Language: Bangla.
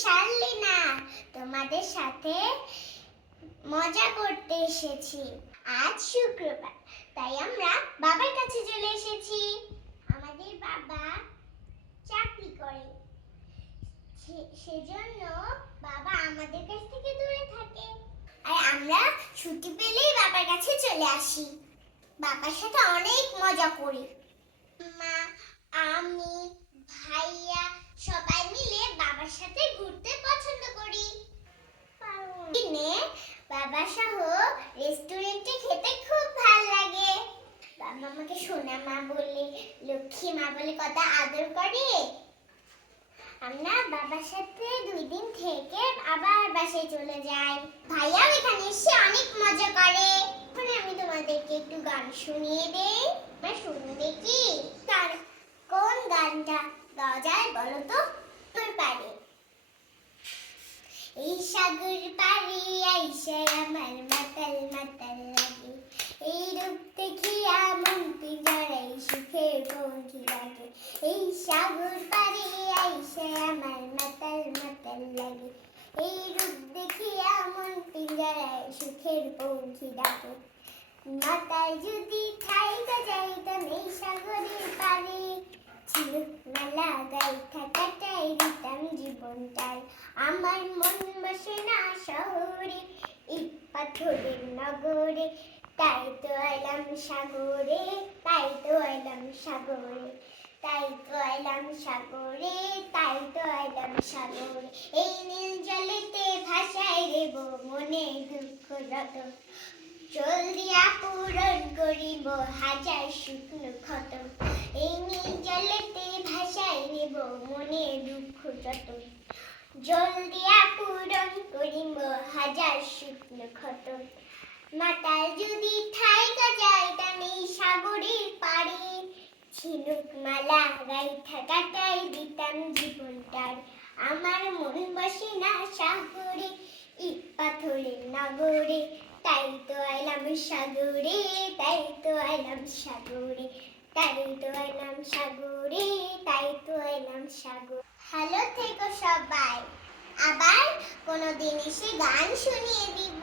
শার্লিনা, তোমাদের সাথে মজা করতে এসেছি। আজ শুক্রবার, তাই আমরা বাবার কাছে চলে এসেছি। আমাদের বাবা চাকরি করে, সেজন্য বাবা আমাদের কাছ থেকে দূরে থাকে। আর আমরা ছুটি পেলেই বাবার কাছে চলে আসি। বাবার সাথে অনেক মজা করি। মা, আমি, ভাইয়া সবাই মিলে বাবার সাথে ঘুরতে পছন্দ করি। দিনে বাবা সহ রেস্টুরেন্টে খেতে খুব ভালো লাগে। বাবা আমাকে সোনা মা বলে, লক্ষ্মী মা বলে কত আদর করে। আমরা বাবার সাথে 2 দিন থেকে আবার বাসায় চলে যাই। ভাইয়াও এখানে এসে অনেক মজা করে। এখন আমি তোমাদেরকে একটু গান শুনিয়ে দেই, তোমরা শুনবে কি? তার কোন গানটা গাওয়া যায় বলো তো? তোর পারে এই সাগর পারে আইসা আমার মাতাল মাতাল লাগে, এই রূপ দেখিয়া মন পিঞ্জরাই সুখের পঙ্খী লাগে। এই সাগর পারে আইসা আমার মাতাল মাতাল লাগে, এই রূপ দেখিয়া মন পিঞ্জরাই সুখের পঙ্খী ডাকে। মাতায় যদি খাইতে যাইতাম এই সাগরের পারে, ঝিনুক মালা গাইথা কাটাই দিতাম জীবনটাই। আমার মন বসে না শহরে, ইট পাথরের নগরে, তাই তো এলাম সাগরে, তাই তো এলাম সাগরে, তাই তো এলাম সাগরে, তাই তো এলাম সাগরে। এই নীল জলেতে ভাসায় দেব মনে দুঃখ যত, জল দিয়া পূরণ করিব হাজার শুকনো ক্ষত। এই নীল জলেতে ভাসায় নেব মনে দুঃখ যত, জল দিয়া পূরণ করিব হাজার শুকনো ক্ষত। মাতাল যদি থাইকা যাইতাম এই সাগরের পাড়ে, ঝিনুক মালা গাইথা কাটাই দিতাম জীবনটার। আমার মন বসে না সাগরে, ইট পাথরের নগরে, তাই তো এলাম সাগরে, তাই তো এলাম সাগরে, তাই তো এলাম সাগরে, তাই তো এলাম সাগরে। ভালো থেকো সবাই, আবার কোনোদিন এসে গান শুনিয়ে দিব।